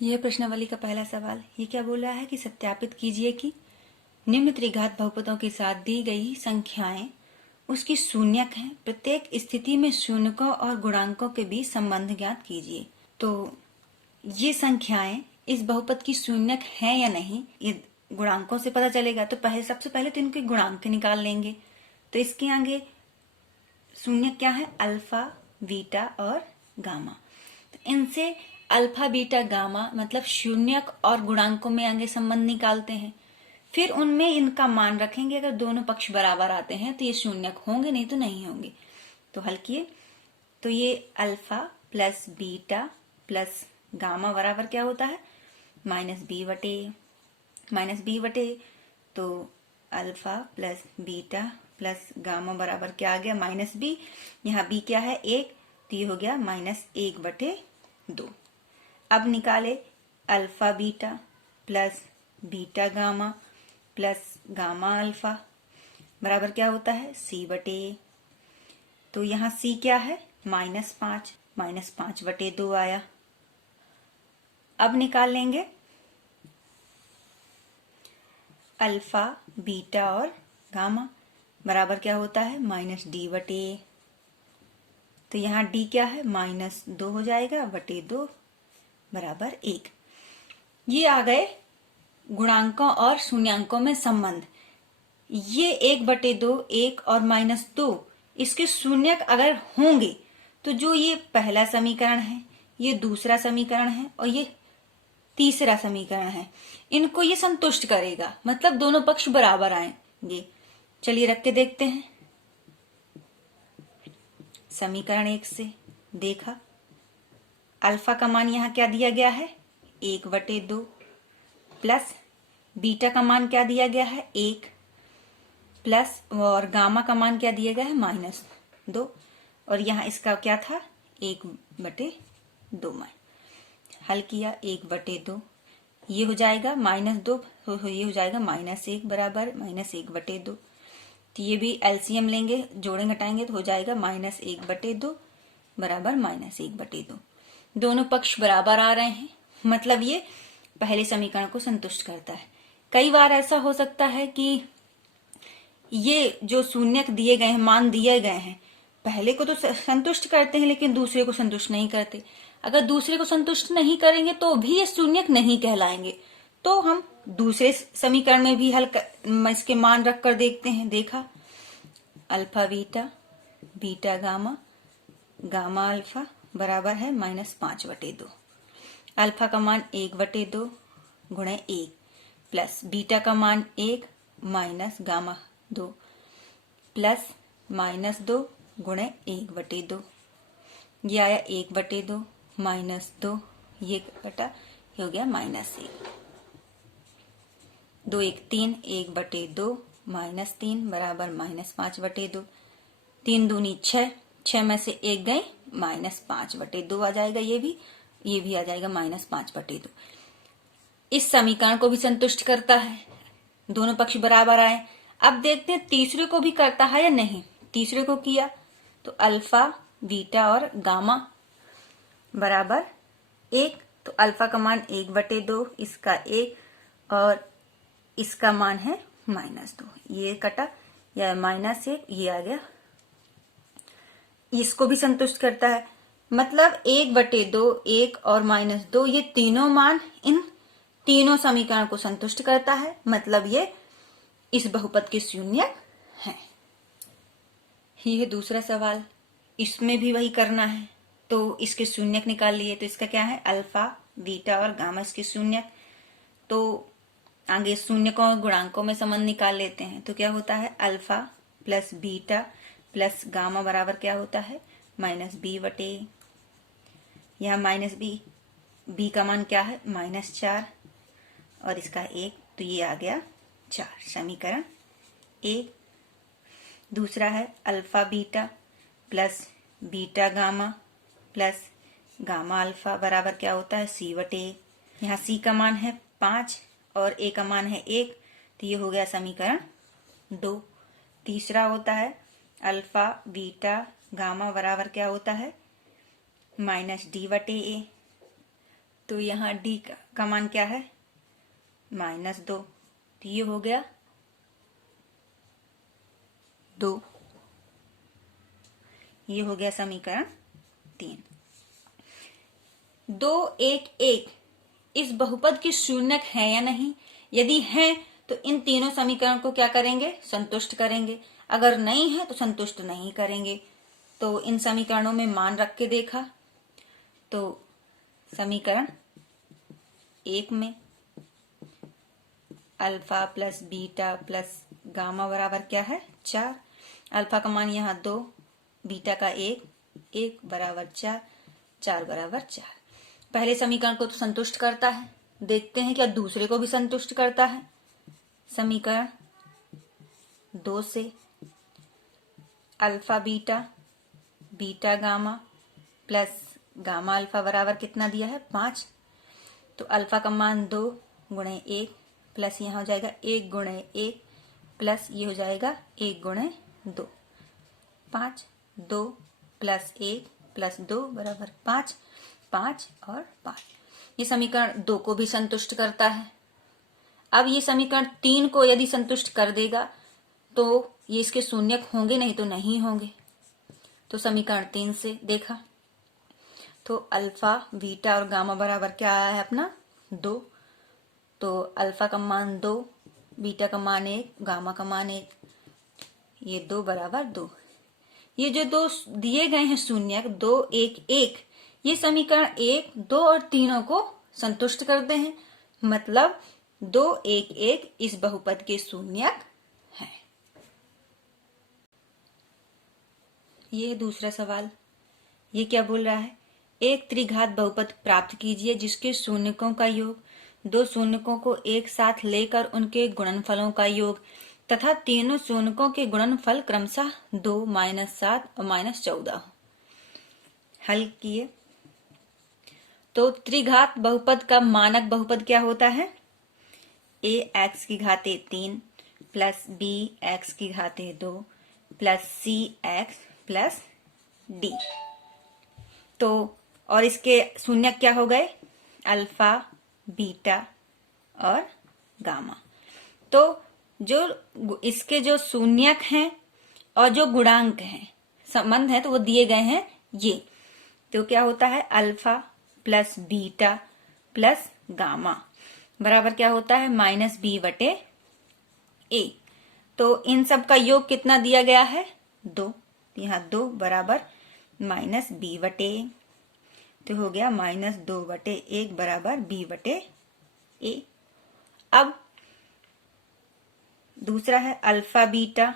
यह प्रश्नावली का पहला सवाल ये क्या बोल रहा है कि सत्यापित कीजिए कि निम्न त्रिघात बहुपदों के साथ दी गई संख्याएं उसकी शून्यक हैं। प्रत्येक स्थिति में शून्यकों और गुणांकों के बीच संबंध ज्ञात कीजिए। तो ये संख्याएं इस बहुपद की शून्यक हैं या नहीं ये गुणांकों से पता चलेगा। तो सबसे पहले तो इनके गुणांक निकाल लेंगे। तो इसके आगे शून्यक क्या है? अल्फा, बीटा और गामा। तो इनसे अल्फा, बीटा, गामा मतलब शून्यक और गुणांकों में आगे संबंध निकालते हैं। फिर उनमें इनका मान रखेंगे। अगर दोनों पक्ष बराबर आते हैं तो ये शून्यक होंगे, नहीं तो नहीं होंगे। तो हल किए तो ये alpha plus beta plus gamma बराबर क्या होता है? माइनस बी बटे तो alpha plus beta plus gamma बराबर क्या आ गया? Minus B. यहाँ बी क्या है? 1, तो ये हो गया -1/2। अब निकाले alpha beta plus beta gamma plus gamma alpha बराबर क्या होता है? c/a। तो यहाँ c क्या है? -5, -5/2 आया। अब निकाल लेंगे अल्फा, बीटा और गामा बराबर क्या होता है? -d/a। तो यहाँ d क्या है? -2 हो जाएगा बटे 2 बराबर 1। ये आ गए गुणांकों और शून्यांकों में संबंध। ये 1/2, 1 और -2 इसके शून्यक अगर होंगे तो जो ये पहला समीकरण है, ये दूसरा समीकरण है और ये तीसरा समीकरण है, इनको ये संतुष्ट करेगा। मतलब दोनों पक्ष बराबर आएंगे। चलिए रख के देखते हैं। समीकरण 1 से देखा, अल्फा का मान यहाँ क्या दिया गया है? 1/2 प्लस बीटा का मान क्या दिया गया है? 1 प्लस और गामा का मान क्या दिया गया है? -2 और यहाँ इसका क्या था? 1/2 में हल किया 1/2 ये हो जाएगा -2 तो ये हो जाएगा -1 बराबर -1/2। तो ये भी एलसीएम लेंगे, जोड़ेंगे घटाएंगे तो हो जाएगा -1/2 बराबर -1/2। दोनों पक्ष बराबर आ रहे हैं, मतलब ये पहले समीकरण को संतुष्ट करता है। कई बार ऐसा हो सकता है कि ये जो शून्यक दिए गए हैं, मान दिए गए हैं, पहले को तो संतुष्ट करते हैं लेकिन दूसरे को संतुष्ट नहीं करते। अगर दूसरे को संतुष्ट नहीं करेंगे तो भी ये शून्यक नहीं कहलाएंगे। तो हम दूसरे समीकरण में भी इसके मान रख कर देखते हैं। देखा alpha beta, beta gamma, gamma alpha बराबर है -5/2। अल्फा का मान 1/2 गुणे 1 प्लस बीटा का मान 1 माइनस गामा 2 प्लस -2 गुणे 1/2। ये आया 1/2 -2 ये कटा, ये हो गया -1। 2 1 3, 1/2 -3 बराबर -5/2। 3 दूनी 6, 6 में से 1 गए -5/2 आ जाएगा। ये भी आ जाएगा -5/2। इस समीकरण को भी संतुष्ट करता है, दोनों पक्ष बराबर आए। अब देखते हैं तीसरे को भी करता है या नहीं। तीसरे को किया तो अल्फा, बीटा और गामा बराबर 1। तो अल्फा का मान 1/2, इसका 1 और इसका मान है -2। ये कटा या -1 ये आ गया। इसको भी संतुष्ट करता है, मतलब 1/2, 1 और -2 ये तीनों मान इन तीनों समीकरण को संतुष्ट करता है। मतलब ये इस बहुपद के शून्यक हैं। ये दूसरा सवाल, इसमें भी वही करना है। तो इसके शून्यक निकाल लिए। तो इसका क्या है? अल्फा, बीटा और गामा इसके शून्यक। तो आगे शून्यकों और गुणांकों में संबंध निकाल लेते हैं। तो क्या होता है? Alpha plus beta plus gamma बराबर क्या होता है? -b/। यहाँ -b का मान क्या है? -4 और इसका 1, तो ये आ गया 4। समीकरण 1। दूसरा है alpha beta plus beta gamma plus gamma alpha बराबर क्या होता है? c/a। यहाँ c का मान है 5 और a का मान है 1, तो ये हो गया समीकरण 2। तीसरा होता है अल्फा बीटा गामा बराबर क्या होता है? -d/a। तो यहाँ डी का मान क्या है, -2। तो ये हो गया 2। ये हो गया समीकरण 3। 2, 1, 1 इस बहुपद की शून्यक है या नहीं? यदि है तो इन तीनों समीकरण को क्या करेंगे, संतुष्ट करेंगे। अगर नहीं है तो संतुष्ट नहीं करेंगे। तो इन समीकरणों में मान रख के देखा तो समीकरण 1 में alpha plus beta plus gamma बराबर क्या है, 4। अल्फा का मान यहाँ 2, बीटा का 1, 1 बराबर 4, 4 बराबर 4। पहले समीकरण को तो संतुष्ट करता है, देखते हैं क्या दूसरे को भी संतुष्ट करता है। समीकरण 2 से alpha beta, beta gamma plus gamma alpha बराबर कितना दिया है, 5। तो अल्फा का मान 2 गुणे 1 प्लस यहाँ हो जाएगा 1 गुणे 1 प्लस ये हो जाएगा 1 गुणे 2, 5। 2 प्लस 1 प्लस 2 बराबर 5, 5 और 5। ये समीकरण 2 को भी संतुष्ट करता है। अब ये समीकरण 3 को यदि संतुष्ट कर देगा तो ये इसके शून्यक होंगे, नहीं तो नहीं होंगे। तो समीकरण 3 से देखा तो अल्फा बीटा और गामा बराबर क्या आया है अपना, 2। तो अल्फा का मान 2, बीटा का मान 1, गामा का मान 1, ये 2 बराबर 2। ये जो 2 दिए गए हैं शून्यक 2, 1, 1, ये समीकरण 1, 2 और 3 को संतुष्ट करते हैं। मतलब 2, 1, 1 इस बहुपद के शून्यक हैं। ये है दूसरा सवाल। ये क्या बोल रहा है, एक त्रिघात बहुपद प्राप्त कीजिए जिसके शून्यकों का योग, 2 शून्यकों को एक साथ लेकर उनके गुणनफलों का योग तथा तीनों शून्यकों के गुणनफल क्रमशः 2, -7 और -14 हो। हल किए तो त्रिघात बहुपद का मानक बहुपद क्या होता है, ax की घाते 3 प्लस bx की घाते 2 प्लस cx प्लस d। तो और इसके शून्यक क्या हो गए, अल्फा, बीटा और गामा। तो जो इसके जो शून्यक हैं और जो गुणांक हैं, संबंध है तो वो दिए गए हैं ये। तो क्या होता है, alpha plus beta plus gamma बराबर क्या होता है, -b/a। तो इन सब का योग कितना दिया गया है, 2। यहाँ 2 बराबर -b/a। तो हो गया -2/1 बराबर b/a। अब दूसरा है alpha beta,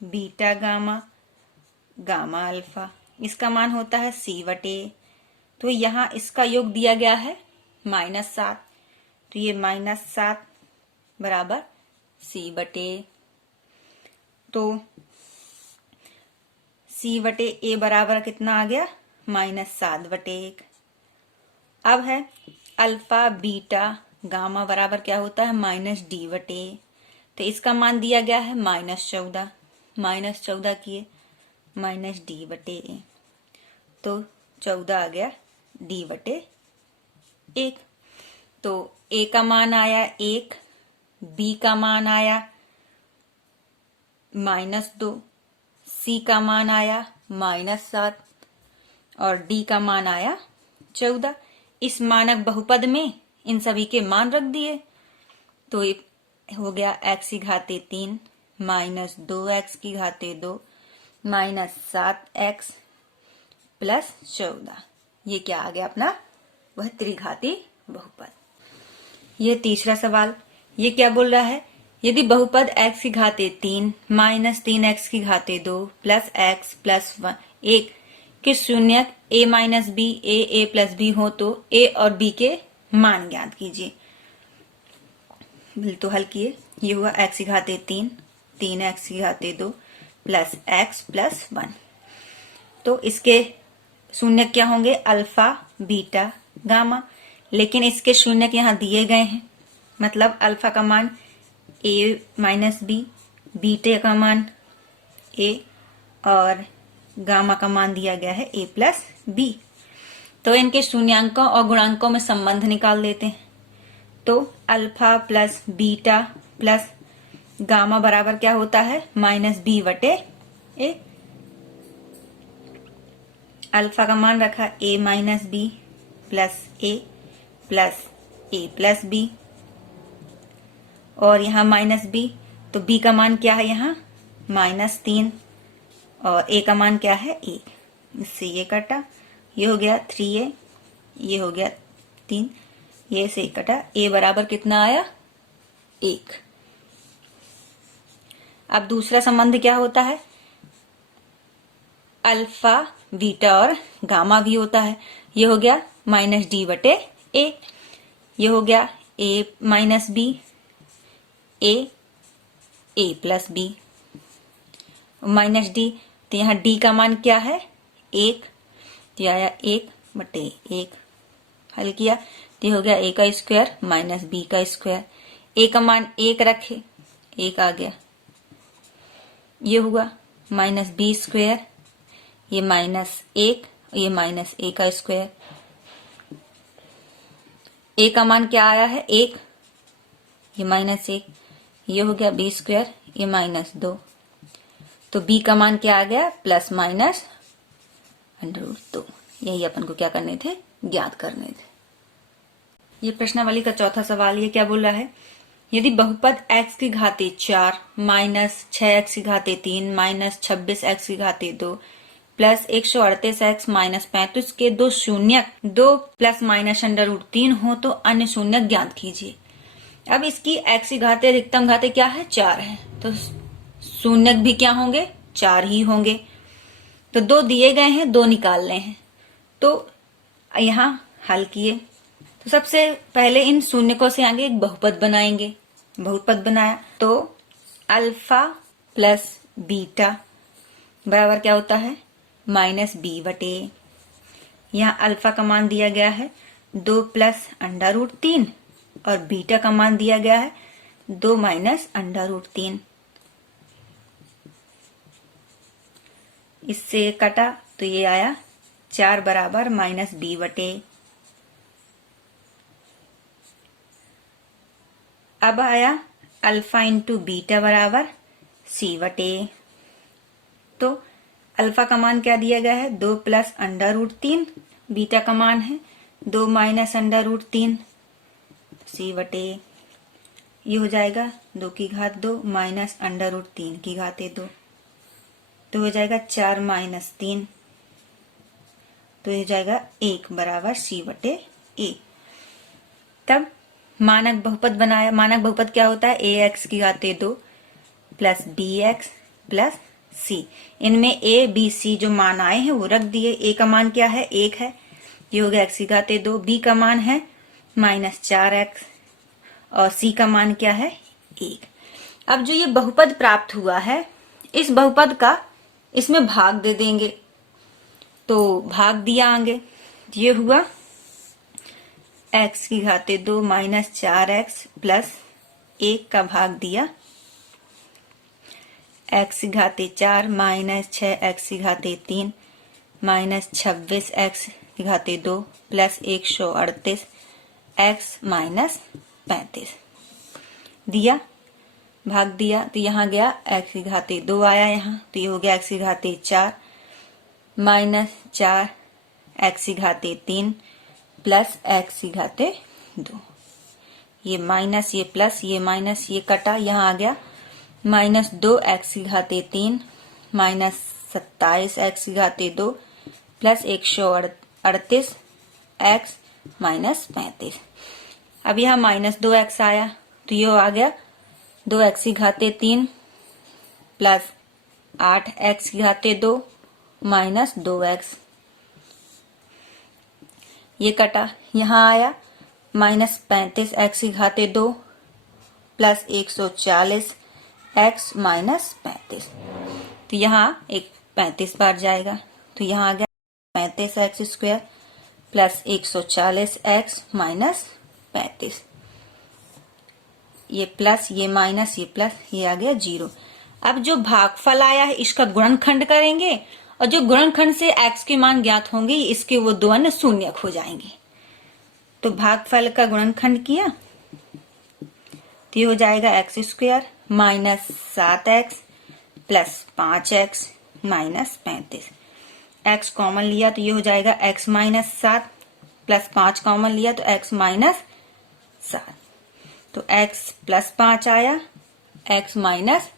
beta gamma, gamma alpha, इसका मान होता है c/a। तो यहाँ इसका योग दिया गया है -7। तो ये -7 बराबर c/a। तो c/a बराबर कितना आ गया, -7/1। अब है अल्फा बीटा गामा बराबर क्या होता है, -d/a। तो इसका मान दिया गया है -14, -14 किए -d/a। तो 14 आ गया d/1। तो a का मान आया 1, b का मान आया -2, c का मान आया -7 और d का मान आया 14। इस मानक बहुपद में इन सभी के मान रख दिए तो ये हो गया x की घाते 3 -2x की घाते 2 -7x प्लस 14। ये क्या आ गया अपना, वह त्रिघाती बहुपद। यह तीसरा सवाल। ये क्या बोल रहा है, यदि बहुपद x की घाते 3 -3x की घाते 2 प्लस x प्लस 1 के शून्यक a minus B a plus B हो तो a और b के मान ज्ञात कीजिए। तो हल किए, ये हुआ x की घाते 3, 3x की घाते 2 प्लस x प्लस 1। तो इसके शून्यक क्या होंगे, अल्फा बीटा गामा, लेकिन इसके शून्यक यहाँ दिए गए हैं। मतलब अल्फा का मान a माइनस बी, बीटा का मान a और गामा का मान दिया गया है a प्लस बी। तो इनके शून्यांकों और गुणांकों में संबंध निकाल देते हैं। तो alpha plus beta plus gamma बराबर क्या होता है, -b/a। अल्फा का मान रखा a - b plus a plus a plus b, और यहाँ -b, तो b का मान क्या है यहाँ -3 और a का मान क्या है 1। इससे ये कटा, ये हो गया 3a, ये हो गया 3, ये से कटा, a बराबर कितना आया 1। अब दूसरा संबंध क्या होता है, अल्फा बीटा और गामा भी होता है। ये हो गया -d/a, ये हो गया a - b, a plus b, -d, तो यहाँ d का मान क्या है 1, तो आया 1/1। हल किया तो हो गया a का स्क्वायर -b का स्क्वायर, a का मान 1 रखे, 1 आ गया। ये हुआ -b², ये -1, ये -a का स्क्वायर, a का मान क्या आया है 1, ये -1, ये हो गया b², ये -2, तो b का मान क्या आ गया ±√2। यही अपन को क्या करने थे, ज्ञात करने थे। ये प्रश्नावली का चौथा सवाल, ये क्या बोल रहा है, यदि बहुपद x की घाते 4 -6x की घाते 3 -26x की घाते 2 प्लस 138x -35 के दो शून्यक 2 ± √3 हो तो अन्य शून्यक ज्ञात कीजिए। अब इसकी x की घाते अधिकतम घाते क्या है 4 है, तो शून्यक भी क्या होंगे 4 ही होंगे। तो 2 दिए गए हैं, 2 निकालने हैं, तो यहाँ हल किए। तो सबसे पहले इन शून्यकों से आगे एक बहुपद बनाएंगे। बहुपद बनाया तो अल्फा प्लस बीटा बराबर क्या होता है -b/a। यहाँ अल्फा का मान दिया गया है 2 + √3 और बीटा का मान दिया गया है 2 - √3। इससे कटा तो ये आया 4 बराबर -b/a। अब आया अल्फा इंटू बीटा बराबर c/a। तो अल्फा का मान क्या दिया गया है 2 + √3, बीटा का मान है 2 - √3 c/a। ये हो जाएगा 2 की घात 2 -√3 की घाते 2, तो हो जाएगा 4 - 3, तो हो जाएगा 1 बराबर c/a। तब मानक बहुपद बनाया। मानक बहुपद क्या होता है ax की घाते 2 प्लस bx प्लस c। इनमें a b c जो मान आए हैं वो रख दिए। a का मान क्या है 1 है, ये हो गया x की घाते 2, b का मान है -4x और c का मान क्या है 1। अब जो ये बहुपद प्राप्त हुआ है इस बहुपद का इसमें भाग दे देंगे, तो भाग दिया आगे, ये हुआ x की घाते 2 -4x प्लस 1 का भाग दिया x की घाते 4 -6x की घाते 3 -26x की घाते 2 प्लस 138 x -35 दिया, भाग दिया, तो यहाँ गया x की घाते 2 आया यहाँ, तो ये हो गया x की घाते 4 -4 x की घाते 3 प्लस x की घाते 2। ये माइनस, ये प्लस, ये माइनस, ये कटा, यहाँ आ गया -2x की घाते 3 -27x की घाते 2 प्लस 138 x -35। अब यहाँ -2x आया तो ये आ गया 2x की घाते 3 प्लस 8x की घाते 2 -2x। ये कटा, यहाँ आया -35x की घाते 2 प्लस 140 x -35, तो यहाँ एक 35 बार जाएगा, तो यहाँ आ गया 35x² प्लस 140 x -35। ये प्लस, ये माइनस, ये प्लस, ये आ गया 0। अब जो भागफल आया है इसका गुणनखंड करेंगे और जो गुणनखंड से x के मान ज्ञात होंगे इसके वो दो अन्य शून्यक हो जाएंगे। तो भागफल का गुणनखंड किया तो ये हो जाएगा x square minus 7x plus 5x minus 35। x common लिया तो ये हो जाएगा x माइनस 7 प्लस 5 कॉमन लिया तो x माइनस 7। तो x प्लस 5 आया, x माइनस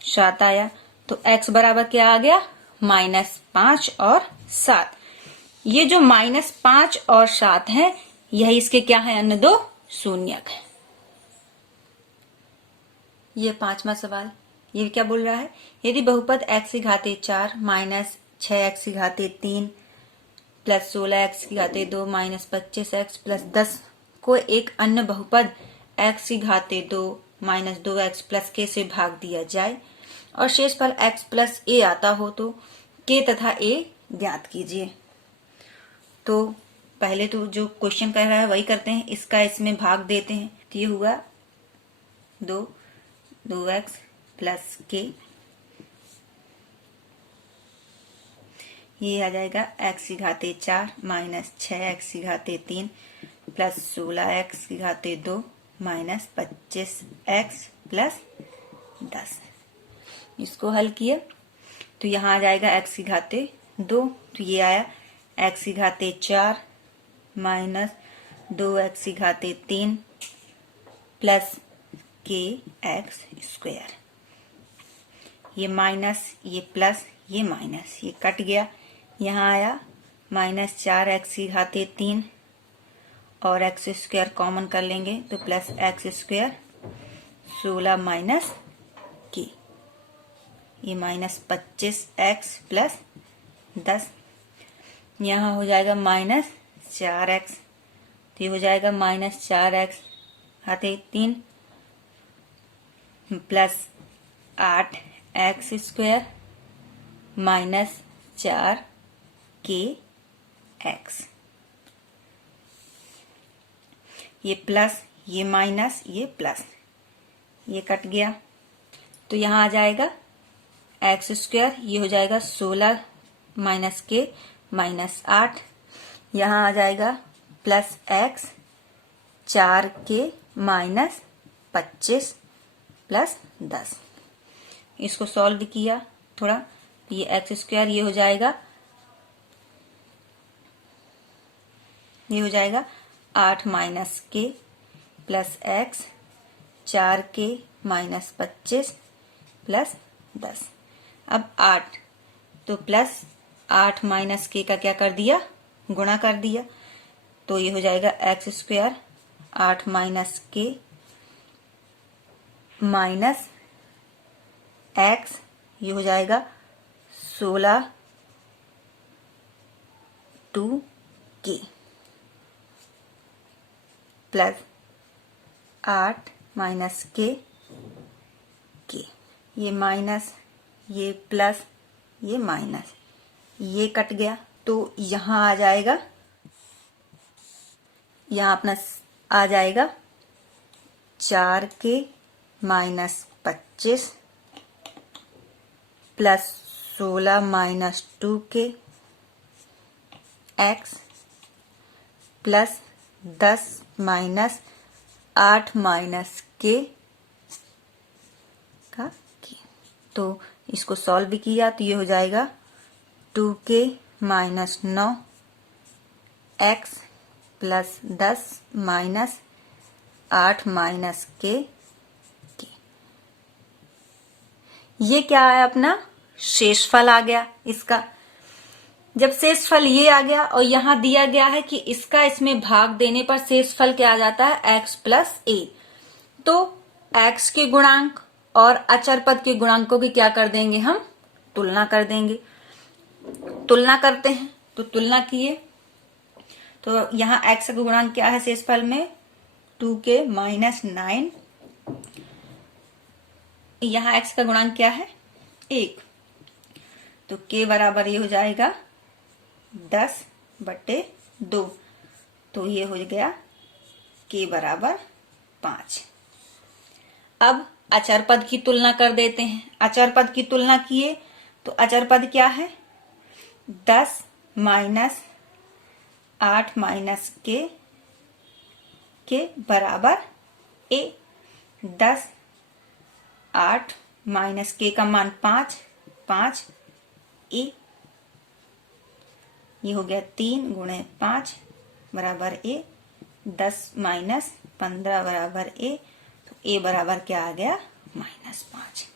7 आया। तो x बराबर क्या आ गया? -5 और 7। ये जो -5 और 7 है यही इसके क्या है? अन्य दो शून्यक है। ये 5वां सवाल, ये क्या बोल रहा है? यदि बहुपद x की घाते 4 माइनस 6x की घाते 3 प्लस 16x की घाते 2 माइनस 25x प्लस 10 को एक अन्य बहुपद x की घाते 2 माइनस 2x प्लस k से भाग दिया जाए और शेषफल x प्लस a आता हो तो k तथा a ज्ञात कीजिए। तो पहले तो जो क्वेश्चन कह रहा है वही करते हैं, इसका इसमें भाग देते हैं। तो ये हुआ 2x प्लस k, ये आ जाएगा x की घाते 4 माइनस 6x की घाते 3 प्लस 16x की घाते 2 माइनस 25x प्लस 10। इसको हल किया तो यहाँ आ जाएगा x की घाते 2, तो ये आया x की घाते 4 माइनस 2x की घाते 3 प्लस kx स्क्वायर। ये माइनस, ये प्लस, ये माइनस, ये कट गया। यहाँ आया -4x की घाते 3 और x स्क्वायर कॉमन कर लेंगे तो plus x square 16 minus k, ये -25x प्लस 10। यहाँ हो जाएगा -4x, तो ये हो जाएगा -4x घाते 3 plus 8x square minus 4kx। ये प्लस, ये माइनस, ये प्लस, ये कट गया। तो यहाँ आ जाएगा x स्क्वायर, ये हो जाएगा 16 माइनस k माइनस 8। यहाँ आ जाएगा plus x 4k minus 25 plus 10। इसको सॉल्व किया थोड़ा, ये एक्स स्क्वायर ये हो जाएगा 8 माइनस के plus x 4k minus 25 plus 10। अब 8 तो प्लस 8 माइनस के का क्या कर दिया? गुणा कर दिया। तो ये हो जाएगा एक्स स्क्वायर 8 माइनस के माइनस एक्स, ये हो जाएगा 16 2k प्लस 8 माइनस के, ये माइनस, ये प्लस, ये माइनस, ये कट गया। तो यहाँ आ जाएगा, यहाँ अपना आ जाएगा 4k minus 25 plus 16 minus 2k x plus 10 minus 8 minus के का के। तो इसको सॉल्व किया तो ये हो जाएगा 2k minus 9 x plus 10 minus 8 minus के। ये क्या है? अपना शेषफल आ गया इसका। जब शेषफल ये आ गया और यहाँ दिया गया है कि इसका इसमें भाग देने पर शेषफल क्या आ जाता है? x plus a। तो x के गुणांक और अचर पद के गुणांकों की क्या कर देंगे? हम तुलना कर देंगे। तुलना करते हैं तो तुलना किए तो यहाँ x का गुणांक क्या है शेषफल में? 2k minus 9। यहाँ x का गुणांक क्या है? 1। तो k बराबर ये हो जाएगा 10/2। तो ये हो गया k बराबर 5। अब अचर पद की तुलना कर देते हैं। अचर पद की तुलना किए तो अचर पद क्या है? 10 माइनस 8 माइनस के बराबर a। 10 8 माइनस के का मान 5 a। ये हो गया 3 गुणे 5 बराबर a। 10 माइनस 15 बराबर a। तो a बराबर क्या आ गया? -5।